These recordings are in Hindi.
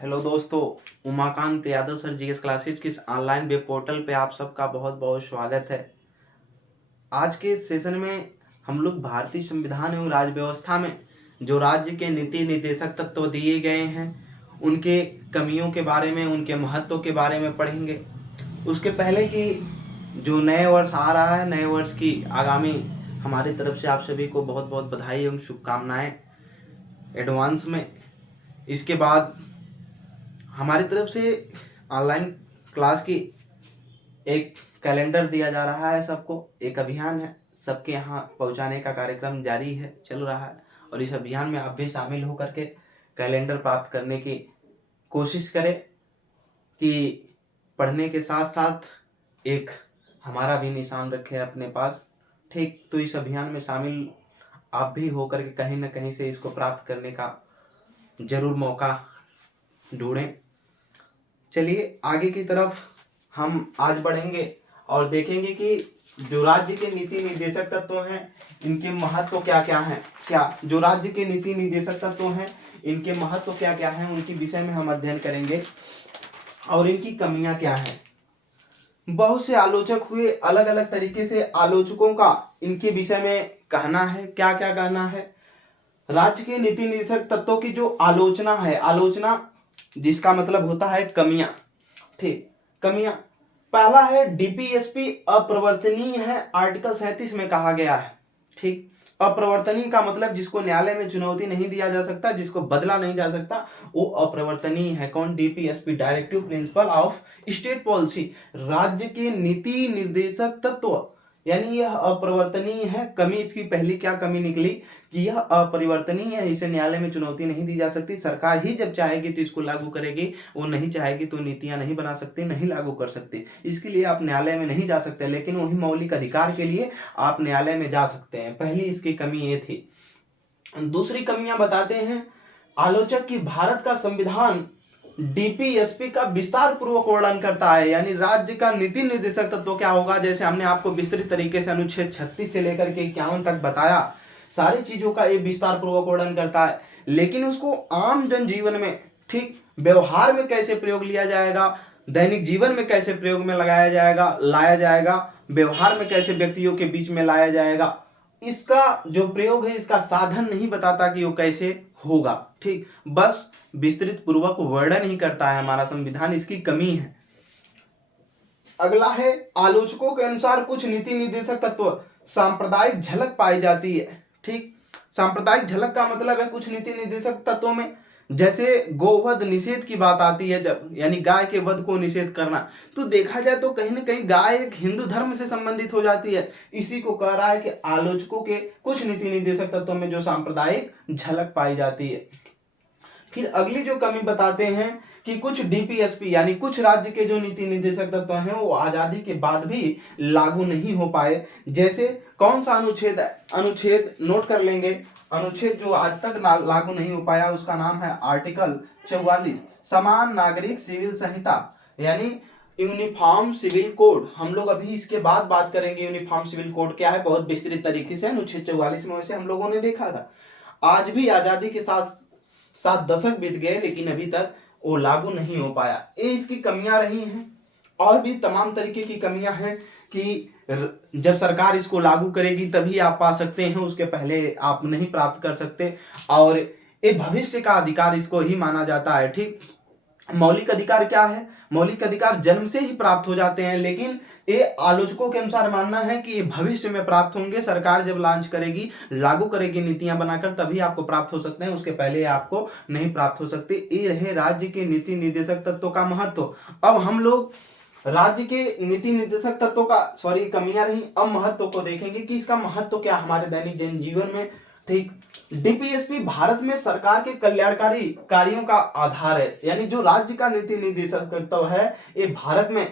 हेलो दोस्तों, Umakant Yadav sir GS classes के इस ऑनलाइन वेब पोर्टल पे आप सबका बहुत बहुत स्वागत है। आज के इस सेशन में हम लोग भारतीय संविधान एवं राज्य व्यवस्था में जो राज्य के नीति निर्देशक तत्व दिए गए हैं उनके कमियों के बारे में, उनके महत्व के बारे में पढ़ेंगे। उसके पहले कि जो नए वर्ष आ रहा है, नए वर्ष की आगामी हमारी तरफ से आप सभी को बहुत बहुत बधाई एवं शुभकामनाएं एडवांस में। इसके बाद हमारी तरफ से ऑनलाइन क्लास की एक कैलेंडर दिया जा रहा है, सबको एक अभियान है, सबके यहाँ पहुँचाने का कार्यक्रम जारी है, चल रहा है। और इस अभियान में आप भी शामिल होकर के कैलेंडर प्राप्त करने की कोशिश करें कि पढ़ने के साथ साथ एक हमारा भी निशान रखें अपने पास। ठीक, तो इस अभियान में शामिल आप भी होकर के कहीं ना कहीं से इसको प्राप्त करने का जरूर मौका ढूंढें। चलिए आगे की तरफ हम आज बढ़ेंगे और देखेंगे कि जो राज्य के नीति निर्देशक तत्व हैं इनके महत्व क्या क्या हैं। जो राज्य के नीति निर्देशक तत्व हैं इनके महत्व क्या क्या हैं, उनके विषय में हम अध्ययन करेंगे और इनकी कमियां क्या हैं। बहुत से आलोचक हुए, अलग अलग तरीके से आलोचकों का इनके विषय में कहना है। क्या क्या कहना है? राज्य के नीति निर्देशक तत्वों की जो आलोचना है, आलोचना जिसका मतलब होता है कमियां। ठीक, कमियां। पहला है डीपीएसपी अप्रवर्तनीय है, आर्टिकल 37 में कहा गया है। ठीक, अप्रवर्तनीय का मतलब जिसको न्यायालय में चुनौती नहीं दिया जा सकता, जिसको बदला नहीं जा सकता, वो अप्रवर्तनीय है। कौन? DPSP, directive principle of state policy, राज्य के नीति निर्देशक तत्व, यानी यह अप्रवर्तनीय है। कमी इसकी पहली क्या कमी निकली कि यह अपरिवर्तनीय है, इसे न्यायालय में चुनौती नहीं दी जा सकती। सरकार ही जब चाहेगी तो इसको लागू करेगी, वो नहीं चाहेगी तो नीतियां नहीं बना सकती, नहीं लागू कर सकती। इसके लिए आप न्यायालय में नहीं जा सकते, लेकिन वही मौलिक अधिकार के लिए आप न्यायालय में जा सकते हैं। पहली इसकी कमी ये थी। दूसरी कमियां बताते हैं आलोचक की, भारत का संविधान डीपीएसपी का विस्तार पूर्वक वर्णन करता है। यानी राज्य का नीति निर्देशक तत्व क्या होगा, जैसे हमने आपको विस्तृत तरीके से अनुच्छेद 36 से लेकर के 51 तक बताया, सारी चीजों का ये विस्तार पूर्वक वर्णन करता है। लेकिन उसको आम जनजीवन में, ठीक, व्यवहार में कैसे प्रयोग लिया जाएगा, दैनिक जीवन में कैसे प्रयोग में लगाया जाएगा, लाया जाएगा, व्यवहार में कैसे व्यक्तियों के बीच में लाया जाएगा, इसका जो प्रयोग है, इसका साधन नहीं बताता कि वो कैसे होगा। ठीक, बस विस्तृत पूर्वक वर्णन ही करता है हमारा संविधान, इसकी कमी है। अगला है आलोचकों के अनुसार कुछ नीति निर्देशक तत्व सांप्रदायिक झलक पाई जाती है। ठीक, सांप्रदायिक झलक का मतलब है कुछ नीति निर्देशक तत्वों में, जैसे गोवध निषेध की बात आती है जब, यानी गाय के वध को निषेध करना, तो देखा जाए तो कहीं ना कहीं गाय एक हिंदू धर्म से संबंधित हो जाती है। इसी को कह रहा है कि आलोचकों के कुछ नीति निर्देशक तत्वों में जो सांप्रदायिक झलक पाई जाती है। फिर अगली जो कमी बताते हैं कि कुछ डीपीएसपी यानी कुछ राज्य के जो नीति निर्देशक तत्व हैं वो आजादी के बाद भी लागू नहीं हो पाए। जैसे कौन सा अनुच्छेद है? अनुच्छेद नोट कर लेंगे। अनुच्छेद जो आज तक लागू नहीं हो पाया उसका नाम है आर्टिकल 44, समान नागरिक सिविल संहिता, यानी यूनिफॉर्म सिविल कोड। हम लोग अभी इसके बाद बात करेंगे यूनिफॉर्म सिविल कोड क्या है, बहुत विस्तृत तरीके से अनुच्छेद 44 में वैसे हम लोगों ने देखा था। आज भी आजादी के साथ 7 दशक बीत गए लेकिन अभी तक वो लागू नहीं हो पाया। ये इसकी कमियां रही हैं। और भी तमाम तरीके की कमियां हैं कि जब सरकार इसको लागू करेगी तभी आप पा सकते हैं, उसके पहले आप नहीं प्राप्त कर सकते। और ये भविष्य का अधिकार इसको ही माना जाता है। ठीक, मौलिक अधिकार क्या है? मौलिक अधिकार जन्म से ही प्राप्त हो जाते हैं, लेकिन ये आलोचकों के अनुसार मानना है कि ये भविष्य में प्राप्त होंगे। सरकार जब लॉन्च करेगी, लागू करेगी नीतियां बनाकर, तभी आपको प्राप्त हो सकते हैं, उसके पहले आपको नहीं प्राप्त हो सकते। ये रहे राज्य के नीति निर्देशक तत्वों का महत्व। अब हम लोग राज्य के नीति निर्देशक तत्वों का, सॉरी, कमियां रही, अब महत्व को देखेंगे कि इसका महत्व क्या हमारे दैनिक जनजीवन में। ठीक, डीपीएसपी भारत में सरकार के कल्याणकारी कार्यों का आधार है। यानी जो राज्य का नीति निर्देशक तत्व है ये भारत में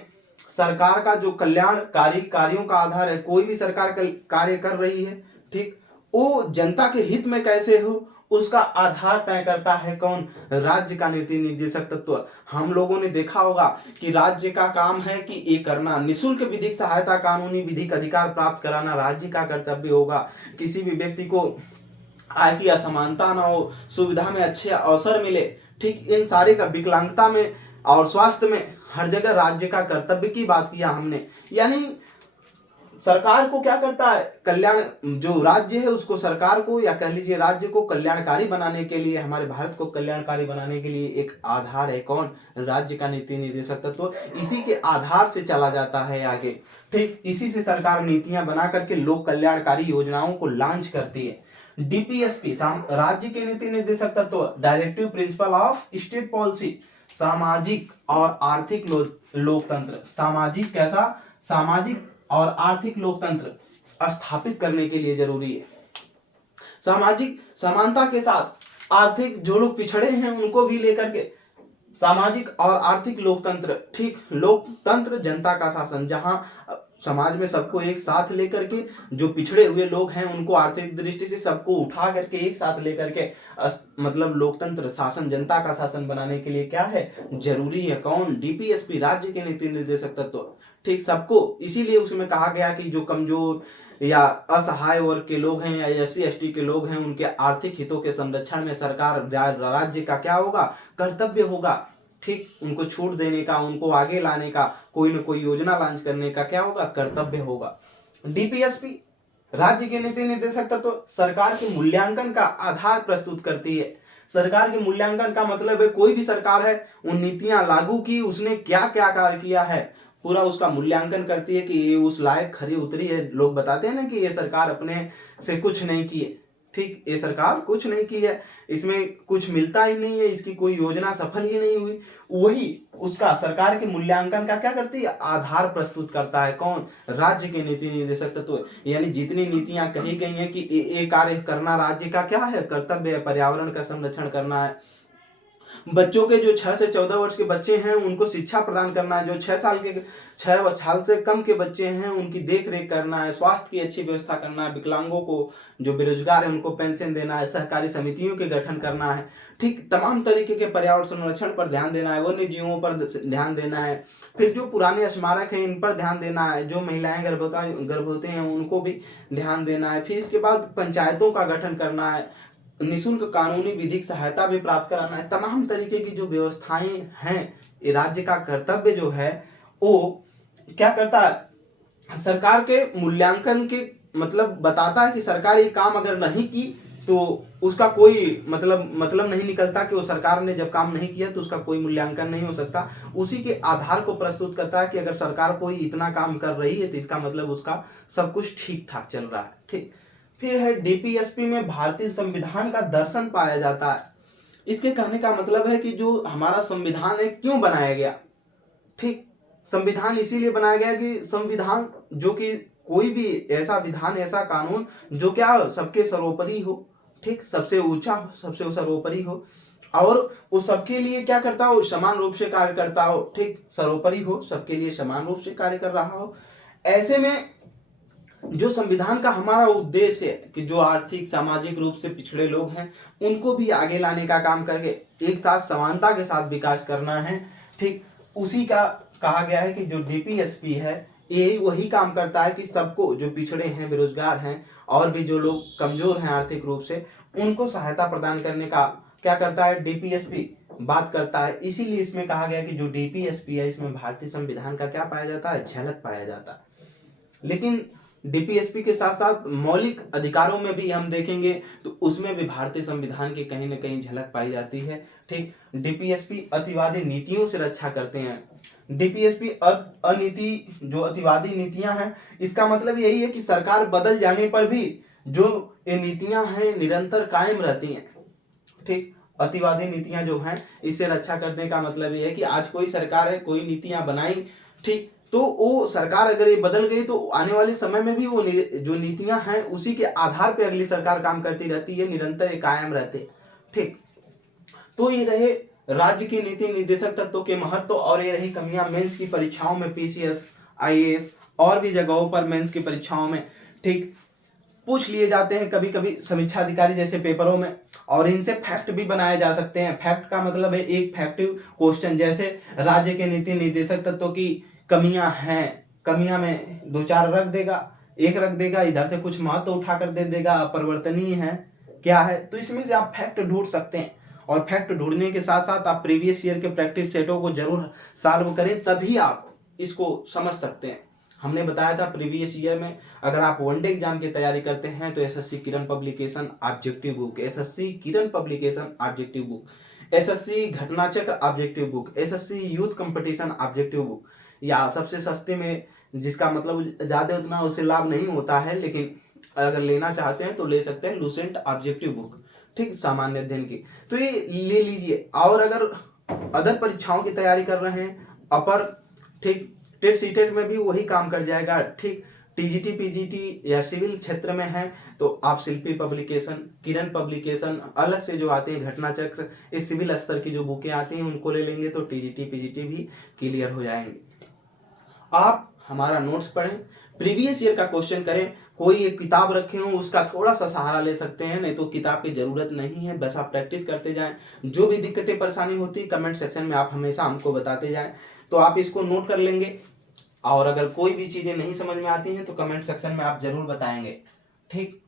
सरकार का जो कल्याणकारी कार्यों का आधार है। कोई भी सरकार कार्य कर रही है, ठीक, वो जनता के हित में कैसे हो उसका आधार तय करता है कौन? राज्य का नीति निर्देशक तत्व। हम लोगों ने देखा होगा कि राज्य का काम है कि ये करना, निःशुल्क विधिक सहायता, कानूनी विधिक अधिकार प्राप्त कराना राज्य का कर्तव्य होगा। किसी भी व्यक्ति को आय की असमानता ना हो, सुविधा में अच्छे अवसर मिले, ठीक, इन सारे का विकलांगता में और स्वास्थ्य में हर जगह राज्य का कर्तव्य की बात किया हमने। यानी सरकार को क्या करता है, कल्याण, जो राज्य है उसको, सरकार को या कह लीजिए राज्य को कल्याणकारी बनाने के लिए, हमारे भारत को कल्याणकारी बनाने के लिए एक आधार है कौन, राज्य का नीति निर्देशक तत्व। इसी के आधार से चला जाता है आगे, ठीक, इसी से सरकार नीतियां बना करके लोक कल्याणकारी योजनाओं को लॉन्च करती है। डीपीएसपी राज्य के नीति निर्देशक तत्व, directive principle of state policy, सामाजिक और आर्थिक लोकतंत्र, सामाजिक कैसा, सामाजिक और आर्थिक लोकतंत्र स्थापित करने के लिए जरूरी है। सामाजिक समानता के साथ आर्थिक, जो लोग पिछड़े हैं उनको भी लेकर के सामाजिक और आर्थिक लोकतंत्र, ठीक, लोकतंत्र जनता का शासन, जहां समाज में सबको एक साथ लेकर के, जो पिछड़े हुए लोग हैं उनको आर्थिक दृष्टि से सबको उठा करके एक साथ लेकर के मतलब लोकतंत्र शासन, जनता का शासन बनाने के लिए क्या है, जरूरी है कौन, डीपीएसपी, राज्य के नीति निर्देशक तत्व, ठीक, सबको। इसीलिए उसमें कहा गया कि जो कमजोर या असहाय वर्ग के लोग हैं या एससी एसटी के लोग हैं, उनके आर्थिक हितों के संरक्षण में सरकार, राज्य का क्या होगा, कर्तव्य होगा, ठीक, उनको छूट देने का, उनको आगे लाने का, कोई न कोई योजना लॉन्च करने का क्या होगा, कर्तव्य होगा। डीपीएसपी, राज्य के नीति निर्देशक तत्व, सरकार के मूल्यांकन का आधार प्रस्तुत करती है। सरकार के मूल्यांकन का मतलब है कोई भी सरकार है, उन नीतियां लागू की, उसने क्या क्या कार्य किया है, पूरा उसका मूल्यांकन करती है कि ये उस लायक खरी उतरी है। लोग बताते हैं ना कि ये सरकार अपने से कुछ नहीं की है, ठीक, ये सरकार कुछ नहीं की है, इसमें कुछ मिलता ही नहीं है, इसकी कोई योजना सफल ही नहीं हुई, वही उसका सरकार के मूल्यांकन का क्या करती है, आधार प्रस्तुत करता है कौन, राज्य के नीति निर्देशक तत्व। यानी जितनी नीतियां कही गई हैं कि ये कार्य करना राज्य का क्या है, कर्तव्य है, पर्यावरण का संरक्षण करना है, बच्चों के जो 6 से 14 वर्ष के बच्चे हैं उनको शिक्षा प्रदान करना है, जो 6 साल से कम के बच्चे हैं उनकी देख रेख करना है, स्वास्थ्य की अच्छी व्यवस्था करना है, विकलांगों को, जो बेरोजगार है उनको पेंशन देना है, सहकारी समितियों के गठन करना है, ठीक, तमाम तरीके के पर्यावरण संरक्षण पर ध्यान देना है, वन्य जीवों पर ध्यान देना है, फिर जो पुराने स्मारक हैं इन पर ध्यान देना है, जो महिलाएं गर्भवती हैं उनको भी ध्यान देना है, फिर इसके बाद पंचायतों का गठन करना है, निःशुल्क कानूनी विधिक सहायता भी प्राप्त कराना है। तमाम तरीके की जो व्यवस्थाएं हैं, ये राज्य का कर्तव्य जो है वो क्या करता है, सरकार के मूल्यांकन के मतलब बताता है कि सरकार ये काम अगर नहीं की तो उसका कोई मतलब नहीं निकलता कि वो सरकार ने जब काम नहीं किया तो उसका कोई मूल्यांकन नहीं हो सकता। उसी के आधार को प्रस्तुत करता है कि अगर सरकार कोई इतना काम कर रही है तो इसका मतलब उसका सब कुछ ठीक ठाक चल रहा है, ठीक। फिर है डीपीएसपी में भारतीय संविधान का दर्शन पाया जाता है। इसके कहने का मतलब है कि जो हमारा संविधान है क्यों बनाया गया, ठीक, संविधान इसीलिए बनाया गया कि संविधान जो कि कोई भी ऐसा विधान, ऐसा कानून जो क्या सबके सर्वोपरि हो, ठीक, सबसे ऊंचा हो, सबसे सर्वोपरि हो और वो सबके लिए क्या करता हो, समान रूप से कार्य करता हो, ठीक, सर्वोपरि हो, सबके लिए समान रूप से कार्य कर रहा हो। ऐसे में जो संविधान का हमारा उद्देश्य है कि जो आर्थिक सामाजिक रूप से पिछड़े लोग हैं उनको भी आगे लाने का काम करके एक साथ समानता के साथ विकास करना है, ठीक, उसी का कहा गया है कि जो डीपीएसपी है ये वही काम करता है कि सबको, जो पिछड़े हैं, बेरोजगार हैं और भी जो लोग कमजोर हैं आर्थिक रूप से, उनको सहायता प्रदान करने का क्या करता है, डीपीएसपी बात करता है। इसीलिए इसमें कहा गया कि जो डीपीएसपी है इसमें भारतीय संविधान का क्या पाया जाता है, झलक पाया जाता है। लेकिन डीपीएसपी के साथ साथ मौलिक अधिकारों में भी हम देखेंगे तो उसमें भी भारतीय संविधान की कहीं न कहीं झलक पाई जाती है, ठीक। डीपीएसपी अतिवादी नीतियों से रक्षा करते हैं। डीपीएसपी अनीति, जो अतिवादी नीतियां हैं, इसका मतलब यही है कि सरकार बदल जाने पर भी जो ये नीतियां हैं निरंतर कायम रहती हैं, ठीक। अतिवादी नीतियां जो हैं इससे रक्षा करने का मतलब ये है कि आज कोई सरकार है, कोई नीतियां बनाई, ठीक, तो वो सरकार अगर ये बदल गई तो आने वाले समय में भी वो जो नीतियां हैं उसी के आधार पे अगली सरकार काम करती रहती है, निरंतर ये कायम रहते, ठीक। तो ये रहे राज्य की नीति निर्देशक तत्वों के महत्व और ये रही कमियां मेंस की परीक्षाओं में, पीसीएस, आईएएस और भी जगहों पर मेंस की परीक्षाओं में, ठीक, पूछ लिए जाते हैं कभी कभी समीक्षा अधिकारी जैसे पेपरों में, और इनसे फैक्ट भी बनाए जा सकते हैं। फैक्ट का मतलब है एक फैक्टिव क्वेश्चन, जैसे राज्य के नीति निर्देशक तत्वों की कमियां हैं, कमियां में 2-4 रख देगा, एक रख देगा, इधर से कुछ महत्व उठा कर दे देगा, अपरिवर्तनीय है, क्या है, तो इसमें से आप फैक्ट ढूंढ सकते हैं। और फैक्ट ढूंढने के साथ साथ आप प्रीवियस ईयर के प्रैक्टिस सेटों को जरूर सॉल्व करें, तभी आप इसको समझ सकते हैं। हमने बताया था प्रीवियस ईयर में अगर आप वनडे एग्जाम की तैयारी करते हैं तो एसएससी किरण पब्लिकेशन ऑब्जेक्टिव बुक, एसएससी किरण पब्लिकेशन ऑब्जेक्टिव बुक, एसएससी घटना चक्र objective book, SSC youth competition objective book, या सबसे सस्ते में जिसका मतलब ज़्यादा उतना उससे लाभ नहीं होता है, लेकिन अगर लेना चाहते हैं तो ले सकते हैं लूसेंट ऑब्जेक्टिव बुक, ठीक, सामान्य अध्ययन की, तो ये ले लीजिए। और अगर अदर परीक्षाओं की तैयारी कर रहे हैं अपर, ठीक, टेट सीटेट में भी वही काम कर जाएगा, ठीक, टीजीटी पीजीटी या सिविल क्षेत्र में है तो आप शिल्पी पब्लिकेशन, किरण पब्लिकेशन अलग से जो आते हैं, घटना चक्र, इस सिविल स्तर की जो बुकें आती हैं उनको ले लेंगे तो टीजीटी पीजीटी भी क्लियर हो जाएंगे। आप हमारा नोट्स पढ़ें, प्रीवियस ईयर का क्वेश्चन करें, कोई एक किताब रखे हो उसका थोड़ा सा सहारा ले सकते हैं, नहीं तो किताब की जरूरत नहीं है, बस आप प्रैक्टिस करते जाएं। जो भी दिक्कतें परेशानी होती है कमेंट सेक्शन में आप हमेशा हमको बताते जाएं, तो आप इसको नोट कर लेंगे। और अगर कोई भी चीजें नहीं समझ में आती हैं तो कमेंट सेक्शन में आप जरूर बताएंगे, ठीक।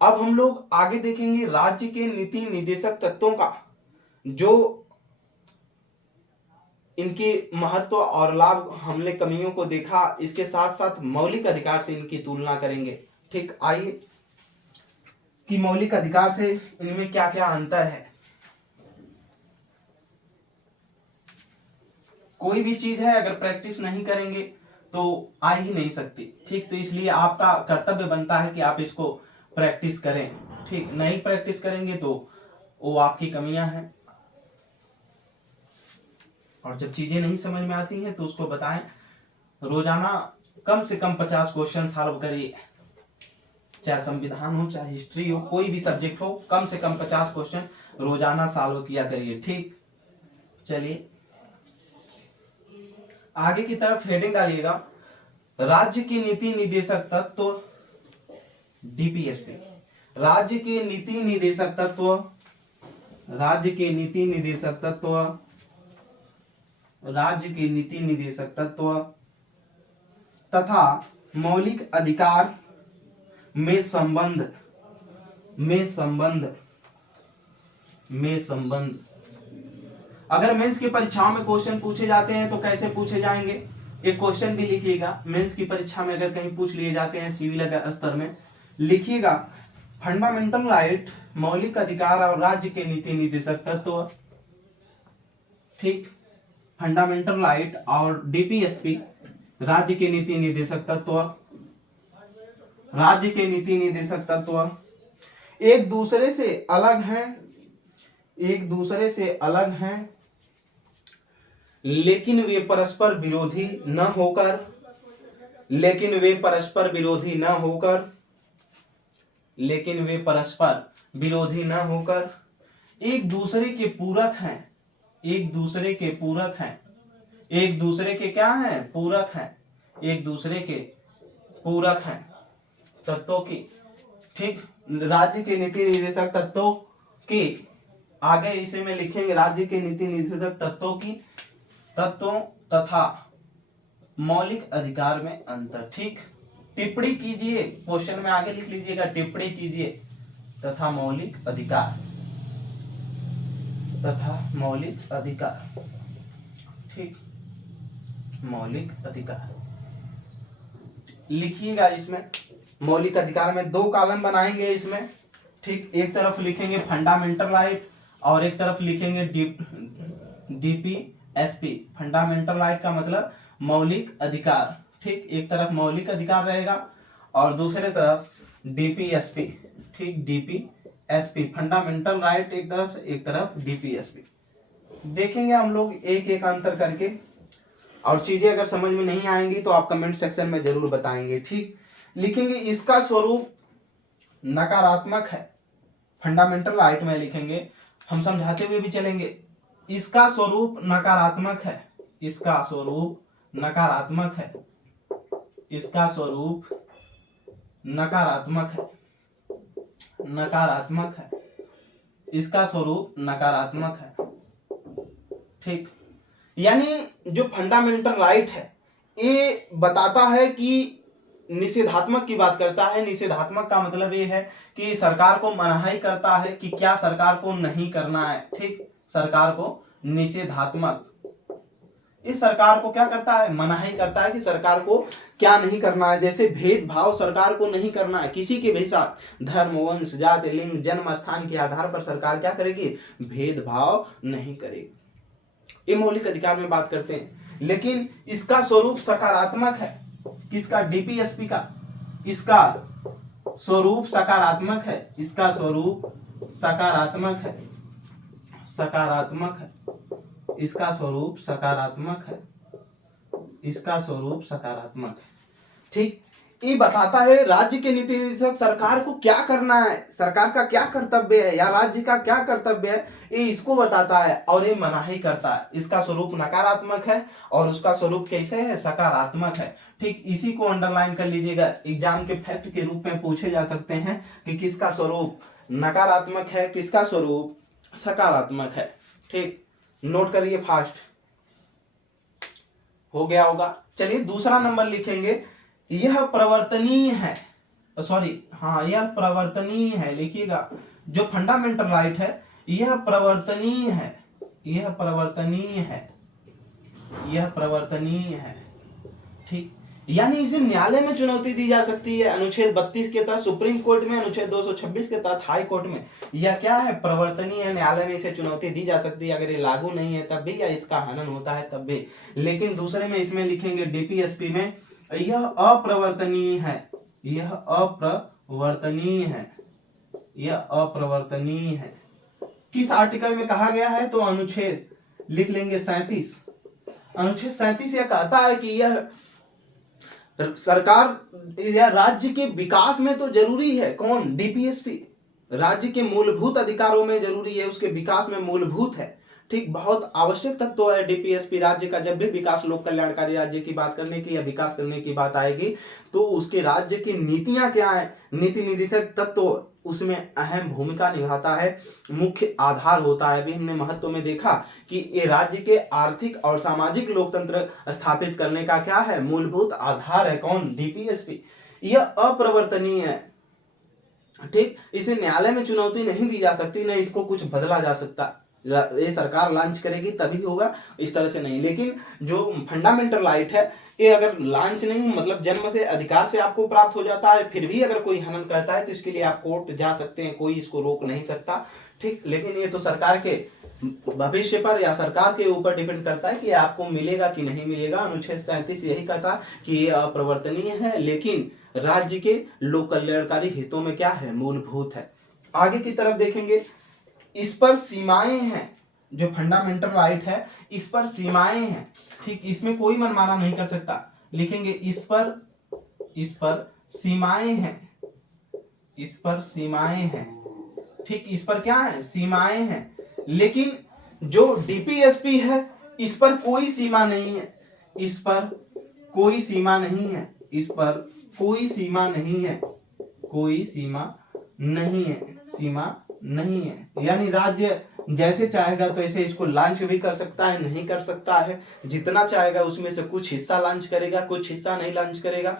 अब हम लोग आगे देखेंगे राज्य के नीति निर्देशक तत्वों का, जो इनके महत्व और लाभ, हमने कमियों को देखा, इसके साथ साथ मौलिक अधिकार से इनकी तुलना करेंगे, ठीक। आइए कि मौलिक अधिकार से इनमें क्या क्या अंतर है। कोई भी चीज है अगर प्रैक्टिस नहीं करेंगे तो आ ही नहीं सकती, ठीक, तो इसलिए आपका कर्तव्य बनता है कि आप इसको प्रैक्टिस करें, ठीक। नहीं प्रैक्टिस करेंगे तो वो आपकी कमियां हैं, और जब चीजें नहीं समझ में आती हैं तो उसको बताएं। रोजाना कम से कम 50 क्वेश्चन सॉल्व करिए, चाहे संविधान हो चाहे हिस्ट्री हो, कोई भी सब्जेक्ट हो, कम से कम 50 क्वेश्चन रोजाना सॉल्व किया करिए, ठीक। चलिए आगे की तरफ हेडिंग डालिएगा, राज्य की नीति निर्देशक तत्व, डीपीएसपी। राज्य के नीति निर्देशक तत्व, राज्य के नीति निर्देशक तत्व, राज्य के नीति निर्देशक तत्व तथा मौलिक अधिकार में संबंध, में संबंध, में संबंध। अगर मेंस की परीक्षाओं में क्वेश्चन पूछे जाते हैं तो कैसे पूछे जाएंगे, एक क्वेश्चन भी लिखिएगा। मेंस की परीक्षा में अगर कहीं पूछ लिए जाते हैं सिविल स्तर में, लिखिएगा फंडामेंटल राइट, मौलिक अधिकार और राज्य के नीति निर्देशक तत्व, ठीक, फंडामेंटल राइट और डीपीएसपी, राज्य के नीति निर्देशक तत्व, राज्य के नीति निर्देशक तत्व एक दूसरे से अलग हैं, एक दूसरे से अलग हैं, लेकिन वे परस्पर विरोधी न होकर, लेकिन वे परस्पर विरोधी न होकर, लेकिन वे परस्पर विरोधी न होकर एक दूसरे के पूरक हैं, एक दूसरे के पूरक हैं, एक दूसरे के क्या हैं, पूरक हैं, एक दूसरे के पूरक हैं तत्वों की, ठीक। राज्य के नीति निर्देशक तत्वों के आगे इसे में लिखेंगे राज्य के नीति निर्देशक तत्वों की, तत्वों तथा मौलिक अधिकार में अंतर, ठीक। टिप्पणी कीजिए, क्वेश्चन में आगे लिख लीजिएगा, टिप्पणी कीजिए तथा मौलिक अधिकार, तथा मौलिक अधिकार, ठीक, मौलिक अधिकार लिखिएगा। इसमें मौलिक अधिकार में 2 कॉलम बनाएंगे इसमें, ठीक। एक तरफ लिखेंगे फंडामेंटल राइट और एक तरफ लिखेंगे डीपीएसपी। फंडामेंटल राइट का मतलब मौलिक अधिकार, ठीक, एक तरफ मौलिक अधिकार रहेगा और दूसरे तरफ डीपीएसपी, ठीक, डीपीएसपी, फंडामेंटल राइट एक तरफ डीपीएसपी। देखेंगे हम लोग एक एक अंतर करके, और चीजें अगर समझ में नहीं आएंगी तो आप कमेंट सेक्शन में जरूर बताएंगे, ठीक। लिखेंगे इसका स्वरूप नकारात्मक है, फंडामेंटल राइट में लिखेंगे, हम समझाते हुए भी चलेंगे, इसका स्वरूप नकारात्मक है, इसका स्वरूप नकारात्मक है, इसका स्वरूप नकारात्मक है, नकारात्मक है, इसका स्वरूप नकारात्मक है, ठीक। यानी जो फंडामेंटल राइट है ये बताता है कि निषेधात्मक की बात करता है। निषेधात्मक का मतलब ये है कि सरकार को मनाही करता है कि क्या सरकार को नहीं करना है। ठीक, सरकार को निषेधात्मक, इस सरकार को क्या करता है, मनाही करता है कि सरकार को क्या नहीं करना है। जैसे भेदभाव सरकार को नहीं करना है किसी के भी साथ, धर्म, वंश, जाति, लिंग, जन्म स्थान के आधार पर सरकार क्या करेगी, भेदभाव नहीं करेगी। ये मौलिक अधिकार में बात करते हैं, लेकिन इसका स्वरूप सकारात्मक है। किसका, डीपीएसपी का, इसका स्वरूप सकारात्मक है, इसका स्वरूप सकारात्मक है, सकारात्मक है, इसका स्वरूप सकारात्मक है, इसका स्वरूप सकारात्मक है। ठीक, ये बताता है राज्य के नीति निर्देशक सरकार को क्या करना है, सरकार का क्या कर्तव्य है या राज्य का क्या कर्तव्य है, ये इसको बताता है और ये मनाही करता है। इसका स्वरूप नकारात्मक है और उसका स्वरूप कैसे है, सकारात्मक है। ठीक, इसी को अंडरलाइन कर लीजिएगा, एग्जाम के फैक्ट के रूप में पूछे जा सकते हैं कि किसका स्वरूप नकारात्मक है, किसका स्वरूप सकारात्मक है। ठीक, नोट करिए फास्ट, हो गया होगा। चलिए दूसरा नंबर लिखेंगे, यह प्रवर्तनीय है, सॉरी हाँ यह प्रवर्तनीय है, लिखिएगा। जो फंडामेंटल राइट है यह प्रवर्तनीय है, यह प्रवर्तनीय है, यह प्रवर्तनीय है। ठीक, यानी इसे न्यायालय में चुनौती दी जा सकती है। अनुच्छेद 32 के तहत सुप्रीम कोर्ट में, अनुच्छेद 226 के तहत हाई कोर्ट में, यह क्या है, प्रवर्तनीय है, न्यायालय में इसे चुनौती दी जा सकती है अगर ये लागू नहीं है तब भी, या इसका हनन होता है तब भी। लेकिन दूसरे में इसमें लिखेंगे डीपीएसपी में यह अप्रवर्तनीय है, यह अप्रवर्तनीय है, यह अप्रवर्तनीय है। किस आर्टिकल में कहा गया है, तो अनुच्छेद लिख लेंगे 37। अनुच्छेद 37 यह कहता है कि यह सरकार या राज्य के विकास में तो जरूरी है, कौन, डीपीएसपी, राज्य के मूलभूत अधिकारों में जरूरी है, उसके विकास में मूलभूत है। ठीक, बहुत आवश्यक तत्व है डीपीएसपी राज्य का। जब भी विकास लोक कल्याणकारी राज्य की बात करने की या विकास करने की बात आएगी तो उसके राज्य की नीतियां क्या है, नीति निर्देशक तत्व उसमें अहम भूमिका निभाता है, मुख्य आधार होता है। अभी हमने महत्व में देखा कि ये राज्य के आर्थिक और सामाजिक लोकतंत्र स्थापित करने का क्या है, मूलभूत आधार है, कौन, डीपीएसपी। यह अप्रवर्तनीय है। ठीक, इसे न्यायालय में चुनौती नहीं दी जा सकती, न इसको कुछ बदला जा सकता। ये सरकार लॉन्च करेगी तभी होगा, इस तरह से नहीं। लेकिन जो फंडामेंटल राइट है ये अगर लॉन्च नहीं, मतलब जन्म से अधिकार से आपको प्राप्त हो जाता है, फिर भी अगर कोई हनन करता है तो इसके लिए आप कोर्ट जा सकते हैं, कोई इसको रोक नहीं सकता। ठीक, लेकिन ये तो सरकार के भविष्य पर या सरकार के ऊपर डिपेंड करता है कि आपको मिलेगा कि नहीं मिलेगा। अनुच्छेद 37 यही कहता कि ये अप्रवर्तनीय है, लेकिन राज्य के लोक कल्याणकारी हितों में क्या है, मूलभूत है। आगे की तरफ देखेंगे, इस पर सीमाएं हैं, जो फंडामेंटल राइट है इस पर सीमाएं हैं। ठीक, इसमें कोई मनमाना नहीं कर सकता। लिखेंगे इस पर सीमाएं हैं, इस पर सीमाएं हैं। ठीक, इस पर क्या है, सीमाएं हैं। लेकिन जो डीपीएसपी है इस पर कोई सीमा नहीं है, इस पर कोई सीमा नहीं है, इस पर कोई सीमा नहीं है, कोई सीमा नहीं है, सीमा नहीं है। यानी राज्य जैसे चाहेगा तो ऐसे इसको लॉन्च भी कर सकता है, नहीं कर सकता है, जितना चाहेगा उसमें से कुछ हिस्सा लॉन्च करेगा, कुछ हिस्सा नहीं लॉन्च करेगा।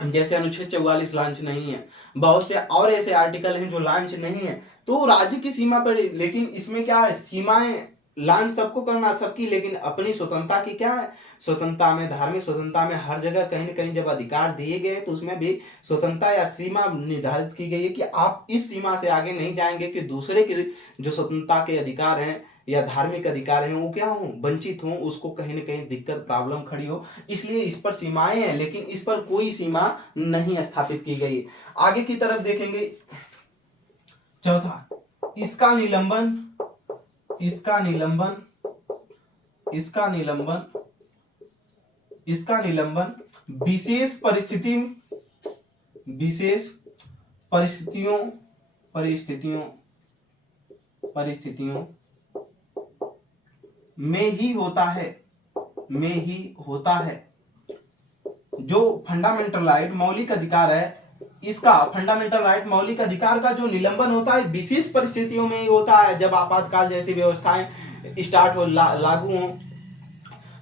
जैसे अनुच्छेद 44 लॉन्च नहीं है, बहुत से और ऐसे आर्टिकल हैं जो लॉन्च नहीं है, तो राज्य की सीमा पर। लेकिन इसमें क्या है, सीमाएं लॉन्च सबको करना, सबकी, लेकिन अपनी स्वतंत्रता की क्या है, स्वतंत्रता में, धार्मिक स्वतंत्रता में हर जगह कहीं न कहीं जब अधिकार दिए गए तो उसमें भी स्वतंत्रता या सीमा निर्धारित की गई है कि आप इस सीमा से आगे नहीं जाएंगे कि दूसरे के जो स्वतंत्रता के अधिकार हैं या धार्मिक अधिकार हैं वो क्या हो, वंचित हो, उसको कहीं ना कहीं दिक्कत, प्रॉब्लम खड़ी हो। इसलिए इस पर सीमाएं हैं, लेकिन इस पर कोई सीमा नहीं स्थापित की गई। आगे की तरफ देखेंगे, चौथा, इसका निलंबन, इसका निलंबन, इसका निलंबन, इसका निलंबन विशेष परिस्थिति, विशेष परिस्थितियों, परिस्थितियों, परिस्थितियों में ही होता है, में ही होता है। जो फंडामेंटल राइट, मौलिक अधिकार है, इसका फंडामेंटल राइट, मौलिक अधिकार का जो निलंबन होता है विशेष परिस्थितियों में ही होता है, जब आपातकाल जैसी व्यवस्थाएं स्टार्ट हो, लागू हो।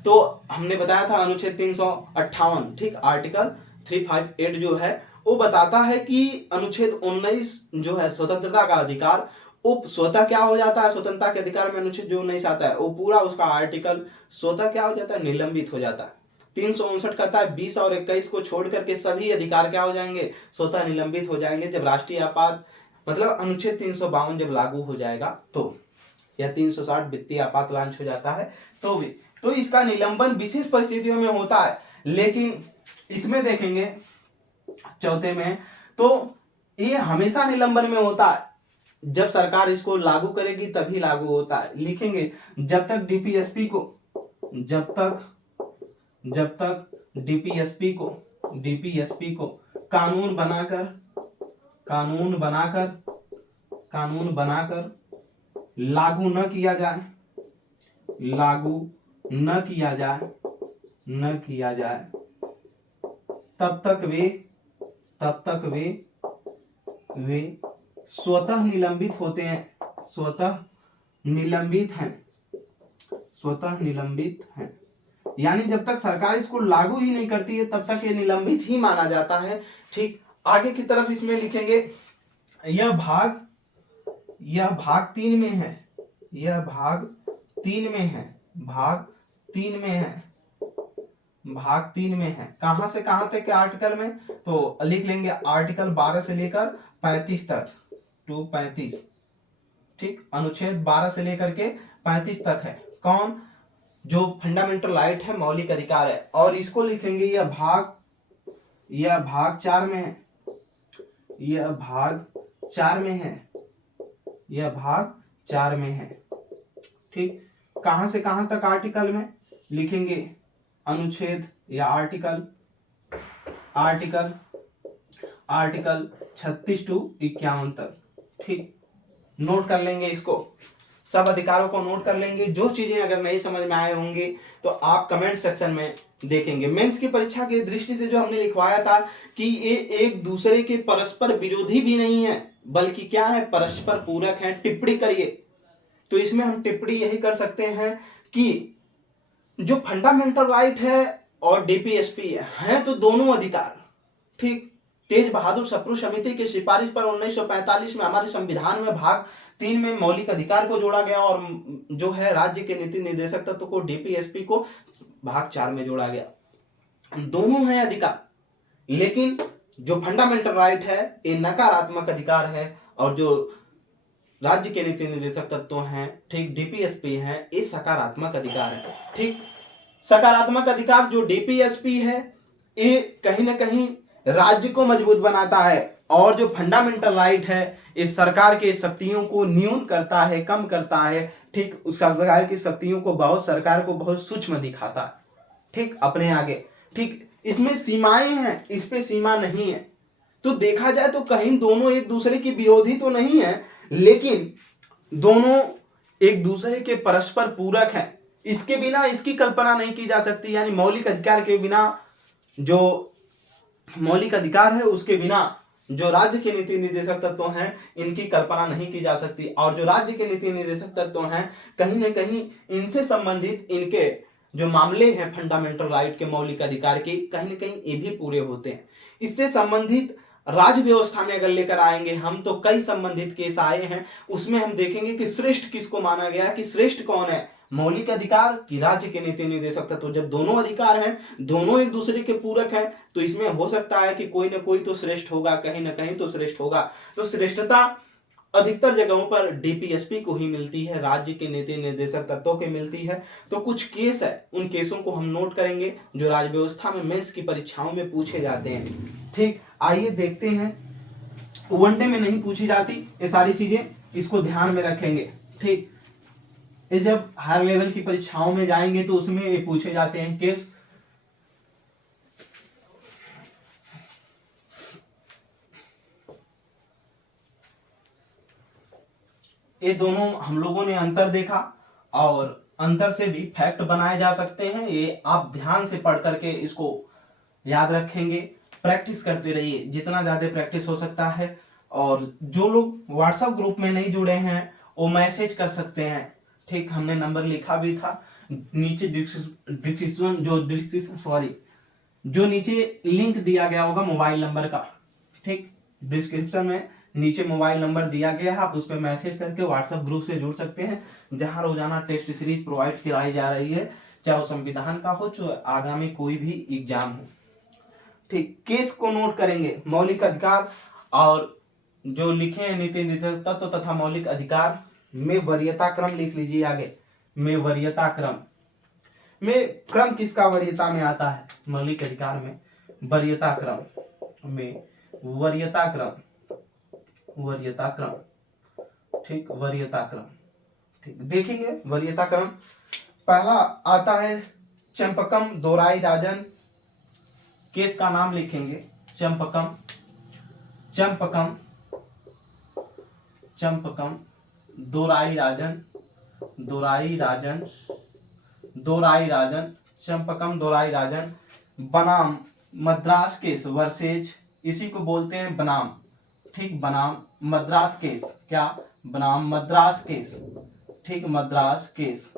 तो हमने बताया था अनुच्छेद 358, ठीक, आर्टिकल 358 जो है वो बताता है कि अनुच्छेद 19 जो है स्वतंत्रता का अधिकार, वो स्वतः क्या हो जाता है, स्वतंत्रता के अधिकार में अनुच्छेद जो 19 आता है वो पूरा उसका आर्टिकल स्वतः क्या हो जाता है, निलंबित हो जाता है। 359 कहता है 20 और 21 को छोड़ करके सभी अधिकार क्या हो जाएंगे, स्वतः निलंबित हो जाएंगे जब राष्ट्रीय आपात मतलब अनुच्छेद 352 जब लागू हो जाएगा तो, या 360 वित्तीय आपात लॉन्च हो जाता है तो भी, तो इसका निलंबन विशेष परिस्थितियों में होता है। लेकिन इसमें देखेंगे चौथे में, तो ये हमेशा निलंबन में होता है, जब सरकार इसको लागू करेगी तभी लागू होता है। लिखेंगे जब तक डीपीएसपी को डीपीएसपी को कानून बनाकर लागू न किया जाए तब तक वे स्वतः निलंबित हैं। यानी जब तक सरकार इसको लागू ही नहीं करती है तब तक ये निलंबित ही माना जाता है। ठीक, आगे की तरफ इसमें लिखेंगे यह भाग 3 में है, भाग 3 में है। कहां से कहां तक के आर्टिकल में, तो लिख लेंगे आर्टिकल 12 से लेकर 35 तक, 235। ठीक, अनुच्छेद 12 से लेकर के 35 तक है। कौन, जो फंडामेंटल राइट है, मौलिक अधिकार है। और इसको लिखेंगे यह भाग 4 में है, यह भाग 4 में है। ठीक, कहां से कहां तक आर्टिकल में लिखेंगे, अनुच्छेद या आर्टिकल 36 टू 51 तक। ठीक, नोट कर लेंगे इसको, सब अधिकारों को नोट कर लेंगे। जो चीजें अगर नहीं समझ में आए होंगे तो आप कमेंट सेक्शन में देखेंगे। मेंस की परीक्षा की दृष्टि से जो हमने लिखवाया था कि ये एक दूसरे के परस्पर विरोधी भी नहीं है, बल्कि क्या है, परस्पर पूरक है। टिप्पणी करिए, तो इसमें हम टिप्पणी यही कर सकते हैं कि जो फंडामेंटल राइट है और डीपीएसपी है तो दोनों अधिकार। ठीक, तेज बहादुर सप्रू समिति की सिफारिश पर 1945 में हमारे संविधान में भाग 3 में मौलिक अधिकार को जोड़ा गया और जो है राज्य के नीति निर्देशक तत्व को, डीपीएसपी को भाग 4 में जोड़ा गया। दोनों है अधिकार, लेकिन जो फंडामेंटल राइट है ये नकारात्मक अधिकार है और जो राज्य के नीति निर्देशक तत्व हैं, ठीक, डीपीएसपी है, ये सकारात्मक अधिकार है। ठीक, सकारात्मक अधिकार जो डीपीएसपी है ये कहीं ना कहीं राज्य को मजबूत बनाता है और जो फंडामेंटल राइट है इस सरकार के शक्तियों को न्यून करता है, कम करता है। ठीक, उस सरकार की शक्तियों को सरकार को बहुत सूक्ष्म दिखाता है। ठीक, अपने आगे। ठीक, इसमें सीमाएं हैं, इस पे सीमा नहीं है। तो देखा जाए तो कहीं दोनों एक दूसरे की विरोधी तो नहीं है, लेकिन दोनों एक दूसरे के परस्पर पूरक हैं। इसके बिना इसकी कल्पना नहीं की जा सकती, यानी मौलिक अधिकार के बिना, जो मौलिक अधिकार है उसके बिना जो राज्य के नीति निर्देशक तत्व हैं इनकी कल्पना नहीं की जा सकती। और जो राज्य के नीति निर्देशक तत्व हैं कहीं ना कहीं इनसे संबंधित इनके जो मामले हैं फंडामेंटल राइट के, मौलिक अधिकार के, कहीं ना कहीं ये भी पूरे होते हैं। इससे संबंधित राज्य व्यवस्था में अगर लेकर आएंगे हम तो कई संबंधित केस आए हैं, उसमें हम देखेंगे कि श्रेष्ठ किसको माना गया, कि श्रेष्ठ कौन है, मौलिक अधिकार की राज्य के नीति निर्देशक तत्व। जब दोनों अधिकार हैं, दोनों एक दूसरे के पूरक हैं, तो इसमें हो सकता है कि कोई ना कोई तो श्रेष्ठ होगा, कहीं ना कहीं तो श्रेष्ठ होगा। तो श्रेष्ठता अधिकतर जगहों पर डीपीएसपी को ही मिलती है, राज्य के नीति निर्देशक तत्वों के मिलती है। तो कुछ केस है, उन केसों को हम नोट करेंगे जो राज्य व्यवस्था में मेंस की परीक्षाओं में पूछे जाते हैं। ठीक, आइए देखते हैं। वनडे में नहीं पूछी जाती ये सारी चीजें, इसको ध्यान में रखेंगे। ठीक, ये जब हायर लेवल की परीक्षाओं में जाएंगे तो उसमें ये पूछे जाते हैं केस। ये दोनों हम लोगों ने अंतर देखा और अंतर से भी फैक्ट बनाए जा सकते हैं। ये आप ध्यान से पढ़ करके इसको याद रखेंगे, प्रैक्टिस करते रहिए, जितना ज्यादा प्रैक्टिस हो सकता है। और जो लोग व्हाट्सएप ग्रुप में नहीं जुड़े हैं वो मैसेज कर सकते हैं। ठीक, हमने नंबर लिखा भी था नीचे डिस्क्रिप्शन जो नीचे लिंक दिया गया होगा मोबाइल नंबर का, ठीक, डिस्क्रिप्शन में नीचे मोबाइल नंबर दिया गया है, आप उस पर मैसेज करके व्हाट्सएप ग्रुप से जुड़ सकते हैं, जहां रोजाना टेस्ट सीरीज प्रोवाइड कराई जा रही है, चाहे वो संविधान का हो, चाहे आगामी कोई भी एग्जाम हो। ठीक, केस को नोट करेंगे, मौलिक अधिकार और जो लिखे हैं नीति निर्देशक तत्व तथा मौलिक अधिकार में वरीयता क्रम लिख लीजिए आगे, में वरीयता क्रम में क्रम किसका वरीयता में आता है, मौलिक अधिकार में वरीयता क्रम में वरीयता क्रम, वरीयता क्रम, ठीक, वरीयता क्रम, ठीक, देखेंगे वरीयता क्रम। पहला आता है चंपकम दोराई राजन, केस का नाम लिखेंगे चंपकम, चंपकम, चंपकम दोराई राजन, दोराई राजन, दोराई राजन, चंपकम दोराई राजन, बनाम मद्रास केस वर्सेज, इसी को बोलते हैं बनाम, ठीक, बनाम मद्रास केस, क्या, बनाम मद्रास केस, ठीक, मद्रास केस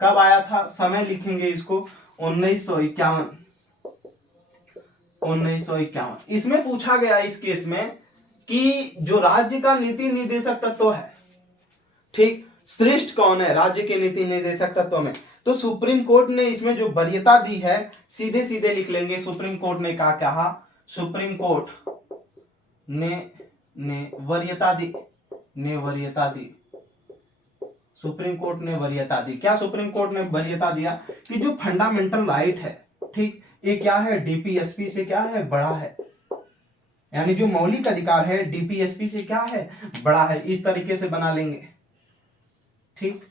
कब आया था, समय लिखेंगे इसको 1951, 1951। इसमें पूछा गया इस केस में कि जो राज्य का नीति निर्देशक तत्व है, ठीक, श्रेष्ठ कौन है राज्य के नीति निर्देशक तत्व में, तो सुप्रीम कोर्ट ने इसमें जो वरीयता दी है सीधे सीधे लिख लेंगे, सुप्रीम कोर्ट ने क्या कहा, सुप्रीम कोर्ट ने वरीयता दी, ने वरीयता दी, सुप्रीम कोर्ट ने वरीयता दी। क्या सुप्रीम कोर्ट ने वरीयता दिया कि जो फंडामेंटल राइट है, ठीक, ये क्या है, डीपीएसपी से क्या है, बड़ा है, यानी जो मौलिक अधिकार है डीपीएसपी से क्या है, बड़ा है, इस तरीके से बना लेंगे, ठीक,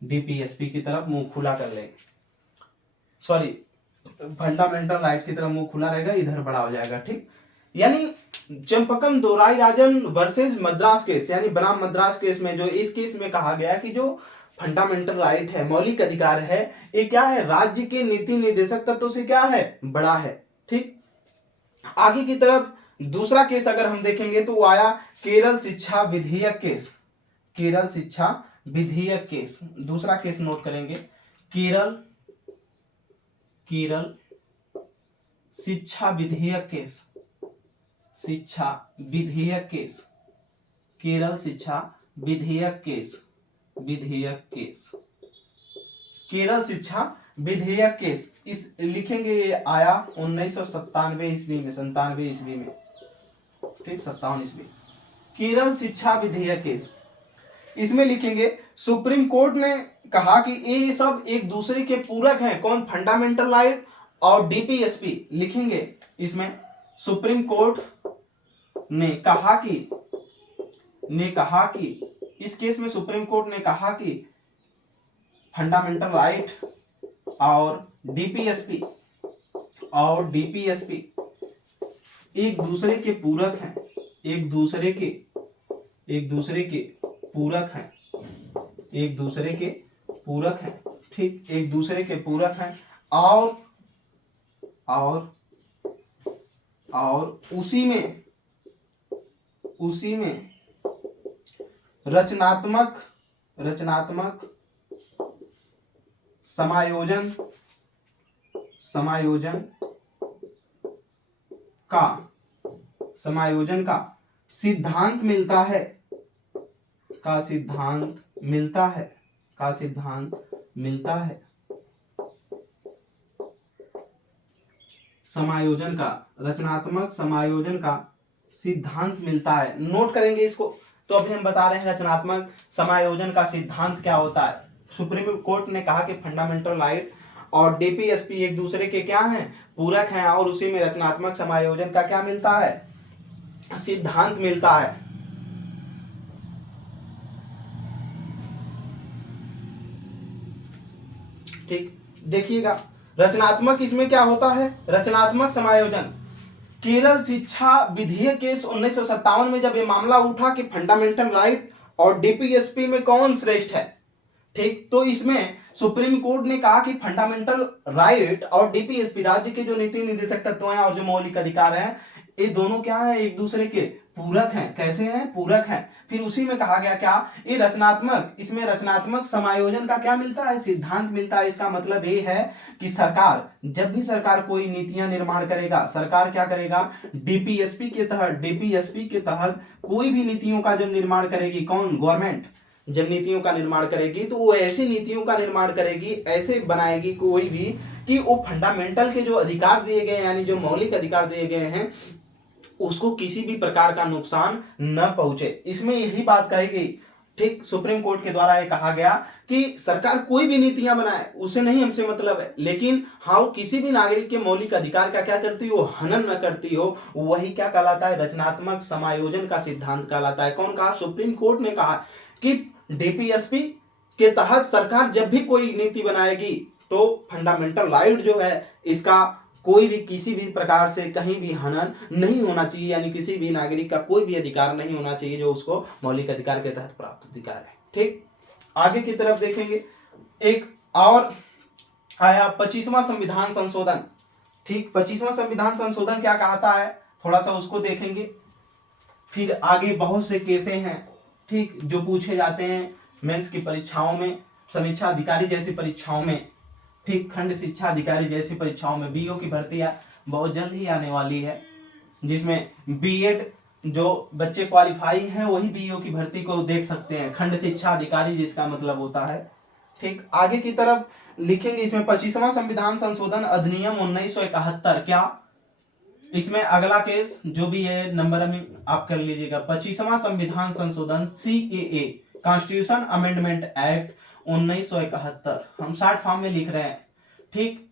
डीपीएसपी की तरफ मुंह खुला कर लेंगे, सॉरी फंडामेंटल राइट की तरफ मुंह खुला रहेगा, इधर बड़ा हो जाएगा, ठीक, यानी चंपकम दोराई राजन वर्सेस मद्रास केस, यानी बनाम मद्रास केस में जो इस केस में कहा गया कि जो फंडामेंटल राइट है, मौलिक अधिकार है, ये क्या है, राज्य के नीति निर्देशक तत्व से क्या है, बड़ा है, ठीक। आगे की तरफ दूसरा केस अगर हम देखेंगे तो वो आया केरल शिक्षा विधेयक केस, केरल शिक्षा विधेयक केस, दूसरा केस नोट करेंगे, केरल, केरल शिक्षा विधेयक केस, शिक्षा विधेयक केस, केरल शिक्षा विधेयक केस, विधेयक केस, केरल शिक्षा विधेयक केस, इस लिखेंगे, ये आया 1997 ईस्वी में, 97 ईस्वी में, ठीक, 57 ईस्वी, केरल शिक्षा विधेयक केस। इसमें लिखेंगे सुप्रीम कोर्ट ने कहा कि ये सब एक दूसरे के पूरक हैं, कौन, फंडामेंटल राइट और डीपीएसपी, लिखेंगे इसमें सुप्रीम कोर्ट ने कहा कि इस केस में सुप्रीम कोर्ट ने कहा कि फंडामेंटल राइट और डीपीएसपी एक दूसरे के पूरक हैं, एक दूसरे के पूरक हैं, एक दूसरे के पूरक हैं, ठीक, एक दूसरे के पूरक हैं, और उसी में रचनात्मक समायोजन का सिद्धांत मिलता है, का सिद्धांत मिलता है, समायोजन का, रचनात्मक समायोजन का सिद्धांत मिलता है, नोट करेंगे इसको। तो अभी हम बता रहे हैं रचनात्मक समायोजन का सिद्धांत क्या होता है। सुप्रीम कोर्ट ने कहा कि फंडामेंटल राइट और डीपीएसपी एक दूसरे के क्या हैं, पूरक हैं, और उसी में रचनात्मक समायोजन का क्या मिलता है, सिद्धांत मिलता है। ठीक, देखिएगा रचनात्मक इसमें क्या होता है, रचनात्मक समायोजन। केरल शिक्षा विधेयक केस 1957 में जब ये मामला उठा कि फंडामेंटल राइट और डीपीएसपी में कौन श्रेष्ठ है, ठीक, तो इसमें सुप्रीम कोर्ट ने कहा कि फंडामेंटल राइट और डीपीएसपी राज्य के जो नीति निर्देशक तत्व हैं और जो मौलिक अधिकार हैं, ये दोनों क्या है, एक दूसरे के पूरक हैं। कैसे हैं? पूरक हैं। फिर उसी में कहा गया क्या, ये रचनात्मक, इसमें रचनात्मक समायोजन का क्या मिलता है, सिद्धांत मिलता है। इसका मतलब ये है कि सरकार, जब भी सरकार कोई नीतियां निर्माण करेगा, सरकार क्या करेगा, डीपीएसपी के तहत कोई भी नीतियों का जब निर्माण करेगी, कौन, गवर्नमेंट जब नीतियों का निर्माण करेगी तो वो ऐसी नीतियों का निर्माण करेगी, ऐसे बनाएगी कोई भी कि वो फंडामेंटल के जो अधिकार दिए गए, यानी जो मौलिक अधिकार दिए गए हैं, उसको किसी भी प्रकार का नुकसान न पहुंचे। इसमें यही बात कही गई, ठीक, सुप्रीम कोर्ट के द्वारा ये कहा गया कि सरकार कोई भी नीतियां बनाए, उसे नहीं हमसे मतलब है, लेकिन हाँ वो किसी भी नागरिक के मौलिक अधिकार का क्या करती हो, हनन न करती हो। वही क्या कहलाता है, रचनात्मक समायोजन का सिद्धांत कहलाता है। कौन कहा, सुप्रीम कोर्ट ने कहा कि डीपीएसपी के तहत सरकार जब भी कोई नीति बनाएगी तो फंडामेंटल राइट जो है इसका कोई भी किसी भी प्रकार से कहीं भी हनन नहीं होना चाहिए, यानी किसी भी नागरिक का कोई भी अधिकार नहीं होना चाहिए जो उसको मौलिक अधिकार के तहत प्राप्त अधिकार है। ठीक, आगे की तरफ देखेंगे, एक और आया 25वां संविधान संशोधन। ठीक, 25वां संविधान संशोधन क्या कहता है, थोड़ा सा उसको देखेंगे। फिर आगे बहुत से केसें हैं, ठीक, जो पूछे जाते हैं मेंस की परीक्षाओं में, समीक्षा अधिकारी जैसी परीक्षाओं में, ठीक, खंड शिक्षा अधिकारी जैसी परीक्षाओं में। बीओ की भर्ती बहुत जल्द ही आने वाली है, जिसमें बीएड जो बच्चे क्वालिफाई हैं वही बीओ की भर्ती को देख सकते हैं, खंड शिक्षा अधिकारी जिसका मतलब होता है। ठीक, आगे की तरफ लिखेंगे, इसमें 25वां संविधान संशोधन अधिनियम 1971, क्या, इसमें अगला केस जो भी है नंबर में आप कर लीजिएगा। 25वां संविधान संशोधन सीएए, कॉन्स्टिट्यूशन अमेंडमेंट एक्ट 1971, हम शॉर्ट फॉर्म में लिख रहे हैं। ठीक,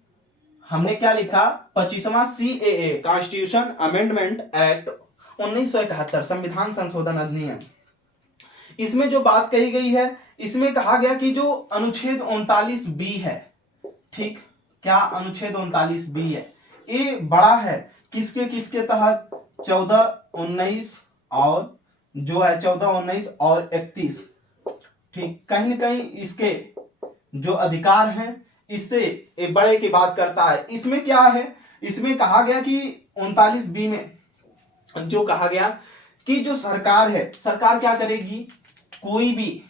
हमने क्या लिखा, 25वां सीएए, कॉन्स्टिट्यूशन अमेंडमेंट एक्ट 1971, संविधान संशोधन अधिनियम। इसमें जो बात कही गई है, इसमें कहा गया कि जो अनुच्छेद 39 बी है, ठीक, क्या अनुच्छेद 39 बी है, ये बड़ा है किसके किसके तहत, 14, 19 और जो है 14, 19 और 31। ठीक, कहीं ना कहीं इसके जो अधिकार हैं इससे एक बड़े की बात करता है। इसमें क्या है, इसमें कहा गया कि 39 बी में जो कहा गया कि जो सरकार है, सरकार क्या करेगी, कोई भी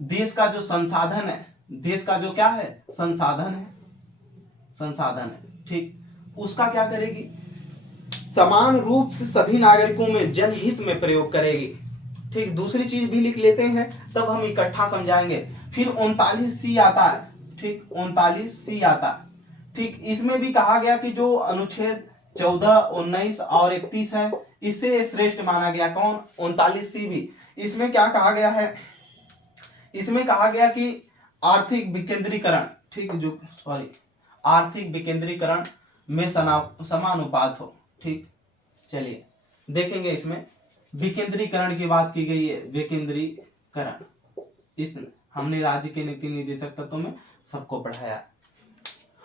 देश का जो संसाधन है, देश का जो क्या है, संसाधन है, संसाधन है, ठीक, उसका क्या करेगी, समान रूप से सभी नागरिकों में जनहित में प्रयोग करेगी। ठीक, दूसरी चीज भी लिख लेते हैं तब हम इकट्ठा समझाएंगे। फिर 39 सी आता है, ठीक, 39 सी आता है। ठीक, इसमें भी कहा गया कि जो अनुच्छेद 14, 19 और 31 है, इससे श्रेष्ठ माना गया, कौन, 39 सी भी। इसमें क्या कहा गया है, इसमें कहा गया कि आर्थिक विकेंद्रीकरण, ठीक, जो सॉरी आर्थिक विकेंद्रीकरण में समानुपात हो। ठीक, चलिए देखेंगे, इसमें विकेंद्रीकरण की बात की गई है, विकेंद्रीकरण, इस हमने राज्य के नीति निर्देशक तत्वों में सबको पढ़ाया।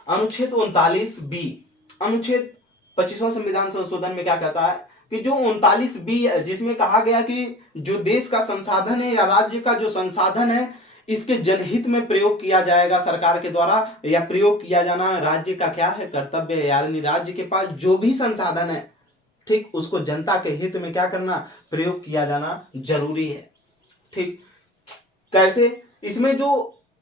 अनुच्छेद 39 बी, अनुच्छेद 25वां संविधान संशोधन में क्या कहता है कि जो 39 बी है, जिसमें कहा गया कि जो देश का संसाधन है या राज्य का जो संसाधन है, इसके जनहित में प्रयोग किया जाएगा सरकार के द्वारा, या प्रयोग किया जाना राज्य का क्या है, कर्तव्य है। यानी राज्य के पास जो भी संसाधन है, ठीक, उसको जनता के हित में क्या करना, प्रयोग किया जाना जरूरी है। ठीक, कैसे, इसमें जो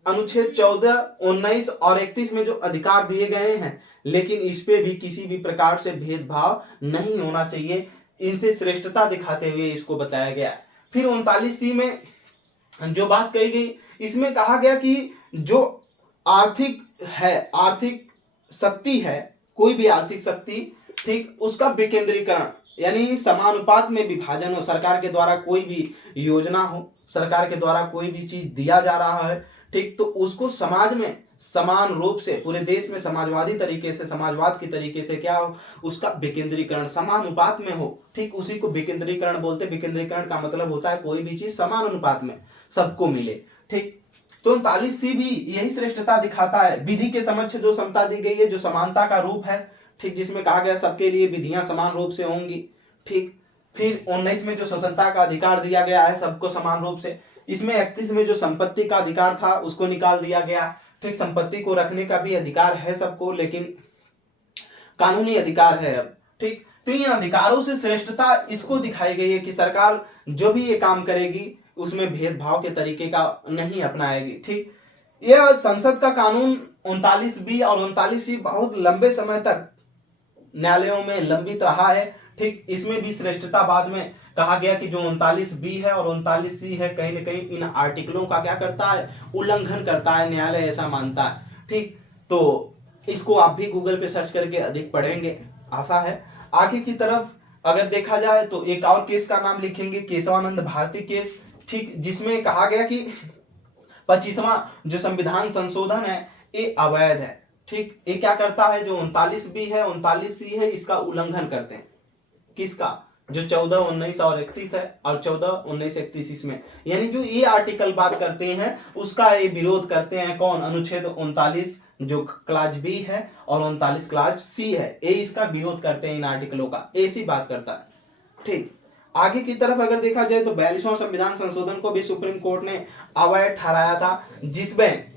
अनुच्छेद 14, 19 और 31 में जो अधिकार दिए गए हैं, लेकिन इस पे भी किसी भी प्रकार से भेदभाव नहीं होना चाहिए, इनसे श्रेष्ठता दिखाते हुए इसको बताया गया। फिर 39 सी में जो बात कही गई, इसमें कहा गया कि जो आर्थिक है, आर्थिक शक्ति है, कोई भी आर्थिक शक्ति, ठीक, उसका विकेंद्रीकरण, यानी समानुपात में विभाजन हो। सरकार के द्वारा कोई भी योजना हो, सरकार के द्वारा कोई भी चीज दिया जा रहा है, ठीक, तो उसको समाज में समान रूप से, पूरे देश में समाजवादी तरीके से, समाजवाद की तरीके से क्या हो, उसका विकेंद्रीकरण समानुपात में हो। ठीक, उसी को विकेंद्रीकरण बोलते। विकेंद्रीकरण का मतलब होता है कोई भी चीज समान अनुपात में सबको मिले। ठीक, तो 39 सी भी यही श्रेष्ठता दिखाता है। विधि के समक्ष जो समता दी गई है, जो समानता का रूप है, ठीक, जिसमें कहा गया सबके लिए विधियां समान रूप से होंगी। ठीक, फिर 19 में जो स्वतंत्रता का अधिकार दिया गया है सबको समान रूप से। इसमें 31 में जो संपत्ति का अधिकार था उसको निकाल दिया गया। ठीक, संपत्ति को रखने का भी अधिकार है सबको, लेकिन कानूनी अधिकार है अब। ठीक, तो इन अधिकारों से श्रेष्ठता इसको दिखाई गई है कि सरकार जो भी ये काम करेगी उसमें भेदभाव के तरीके का नहीं अपनाएगी। ठीक, यह संसद का कानून 39B और 39C बहुत लंबे समय तक न्यायालयों में लंबित रहा है। ठीक, इसमें भी श्रेष्ठता बाद में कहा गया कि जो 39B है और 39C है कहीं ना कहीं इन आर्टिकलों का क्या करता है, उल्लंघन करता है, न्यायालय ऐसा मानता है। ठीक, तो इसको आप भी गूगल पे सर्च करके अधिक पढ़ेंगे, आशा है। आगे की तरफ अगर देखा जाए तो एक और केस का नाम लिखेंगे, केशवानंद भारती केस। ठीक, जिसमें कहा गया कि 25वां जो संविधान संशोधन है ये अवैध है। ठीक, ये क्या करता है, जो 39B है 39C है इसका उल्लंघन करते हैं। किसका, जो 14, 19 और 31 है, और 14, 19, 31 इसमें, यानी जो ये आर्टिकल बात करते हैं उसका ये विरोध करते हैं। कौन, अनुच्छेद 39 जो क्लाज बी है और 39 क्लाज सी है, ये इसका विरोध करते हैं इन आर्टिकलों का, ऐसी बात करता है। ठीक, आगे की तरफ अगर देखा जाए तो 42वां संविधान संशोधन को भी सुप्रीम कोर्ट ने अवैध ठहराया था, जिसमें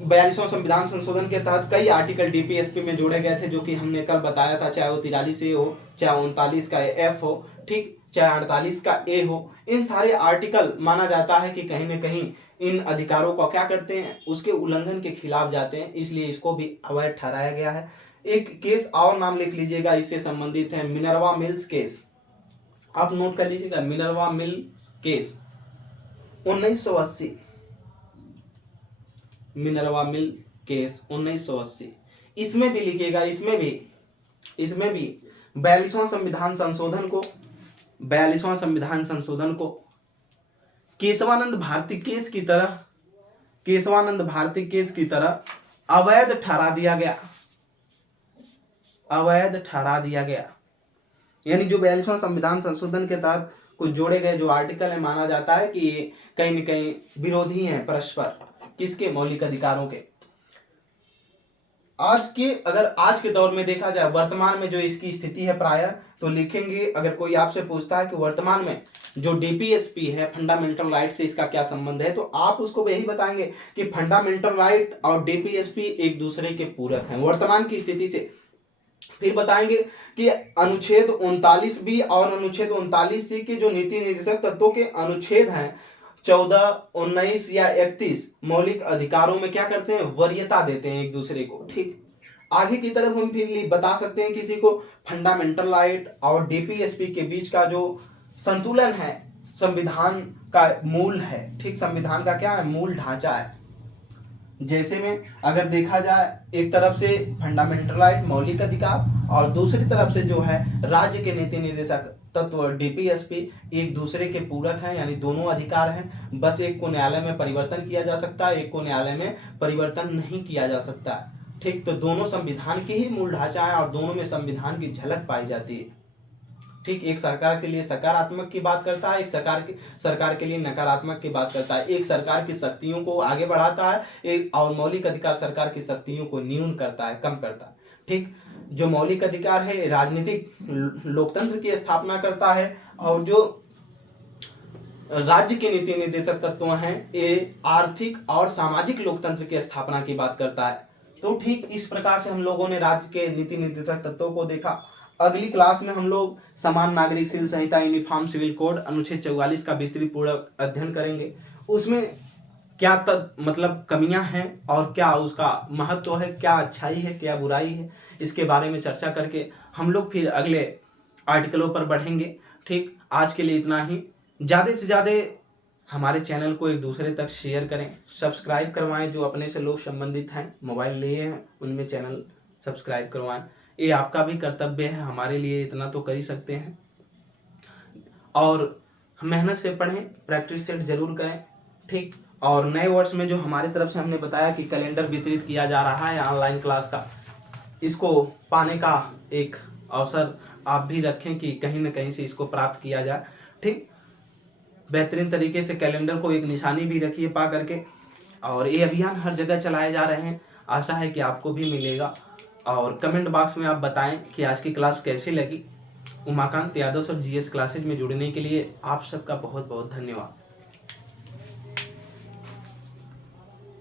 42वां संविधान संशोधन के तहत कई आर्टिकल डीपीएसपी में जोड़े गए थे, जो कि हमने कल बताया था, चाहे वो 43A हो, चाहे 39 का एफ हो, ठीक, चाहे 48 का ए हो। इन सारे आर्टिकल माना जाता है कि कहीं ना कहीं इन अधिकारों को क्या करते हैं, उसके उल्लंघन के खिलाफ जाते हैं, इसलिए इसको भी अवैध ठहराया गया है। एक केस और नाम लिख लीजिएगा, इससे संबंधित है मिनर्वा मिल्स केस, आप नोट कर लीजिएगा, Minerva mills case 1980, Minerva mill case 1980। इसमें भी लिखिएगा, इसमें भी 42वां संविधान संशोधन को, 42वां संविधान संशोधन को केशवानंद भारती केस की तरह, केशवानंद भारती केस की तरह अवैध ठहरा दिया गया, अवैध ठहरा दिया गया। यानी जो 42वां संविधान संशोधन के तहत कुछ जोड़े गए जो आर्टिकल है, माना जाता है कि ये कहीं न कहीं विरोधी हैं परस्पर, किसके, मौलिक अधिकारों के। अगर आज के दौर में देखा जाए, वर्तमान में जो इसकी स्थिति है प्रायः, तो लिखेंगे, अगर कोई आपसे पूछता है कि वर्तमान में जो डीपीएसपी है फंडामेंटल राइट से इसका क्या संबंध है, तो आप उसको यही बताएंगे कि फंडामेंटल राइट और डीपीएसपी एक दूसरे के पूरक हैं वर्तमान की स्थिति से। फिर बताएंगे कि अनुच्छेद 39B और अनुच्छेद 39C के जो नीति निर्देशक तत्वों के अनुच्छेद हैं 14, 19 या 31 मौलिक अधिकारों में क्या करते हैं, वरीयता देते हैं एक दूसरे को। ठीक, आगे की तरफ हम फिर बता सकते हैं किसी को, फंडामेंटल राइट और डीपीएसपी के बीच का जो संतुलन है संविधान का मूल है। ठीक, संविधान का क्या है, मूल ढांचा है। जैसे में अगर देखा जाए, एक तरफ से फंडामेंटल राइट मौलिक अधिकार और दूसरी तरफ से जो है राज्य के नीति निर्देशक तत्व डीपीएसपी, एक दूसरे के पूरक हैं, यानी दोनों अधिकार हैं। बस एक को न्यायालय में परिवर्तन किया जा सकता है, एक को न्यायालय में परिवर्तन नहीं किया जा सकता। ठीक, तो दोनों संविधान के ही मूल ढांचा है और दोनों में संविधान की झलक पाई जाती है। ठीक, एक सरकार के लिए सकारात्मक की बात करता है, एक सरकार के लिए नकारात्मक की बात करता है। एक सरकार की शक्तियों को आगे बढ़ाता है, एक और मौलिक अधिकार सरकार की शक्तियों को न्यून करता है, कम करता है। ठीक, जो मौलिक अधिकार है राजनीतिक लोकतंत्र की स्थापना करता है, और जो राज्य के नीति निर्देशक तत्व हैं ये आर्थिक और सामाजिक लोकतंत्र की स्थापना की बात करता है। तो ठीक इस प्रकार से हम लोगों ने राज्य के नीति निर्देशक तत्वों को देखा। अगली क्लास में हम लोग समान नागरिक सिविल संहिता यूनिफॉर्म सिविल कोड अनुच्छेद 44 का विस्तृत पूर्वक अध्ययन करेंगे। उसमें क्या मतलब कमियां हैं और क्या उसका महत्व है, क्या अच्छाई है, क्या बुराई है, इसके बारे में चर्चा करके हम लोग फिर अगले आर्टिकलों पर बढ़ेंगे। ठीक, आज के लिए इतना ही। ज़्यादा से ज़्यादा हमारे चैनल को एक दूसरे तक शेयर करें, सब्सक्राइब करवाएं। जो अपने से लोग संबंधित हैं, मोबाइल लिए हैं, उनमें चैनल सब्सक्राइब करवाएं। ये आपका भी कर्तव्य है, हमारे लिए इतना तो कर ही सकते हैं। और मेहनत से पढ़ें, प्रैक्टिस सेट जरूर करें। ठीक, और नए वर्ष में जो हमारी तरफ से हमने बताया कि कैलेंडर वितरित किया जा रहा है ऑनलाइन क्लास का, इसको पाने का एक अवसर आप भी रखें कि कहीं ना कहीं से इसको प्राप्त किया जाए। ठीक, बेहतरीन तरीके से कैलेंडर को एक निशानी भी रखिए पा करके। और ये अभियान हर जगह चलाए जा रहे हैं, आशा है कि आपको भी मिलेगा। और कमेंट बॉक्स में आप बताएं कि आज की क्लास कैसी लगी। Umakant Yadav sir GS classes में जुड़ने के लिए आप सबका बहुत बहुत धन्यवाद।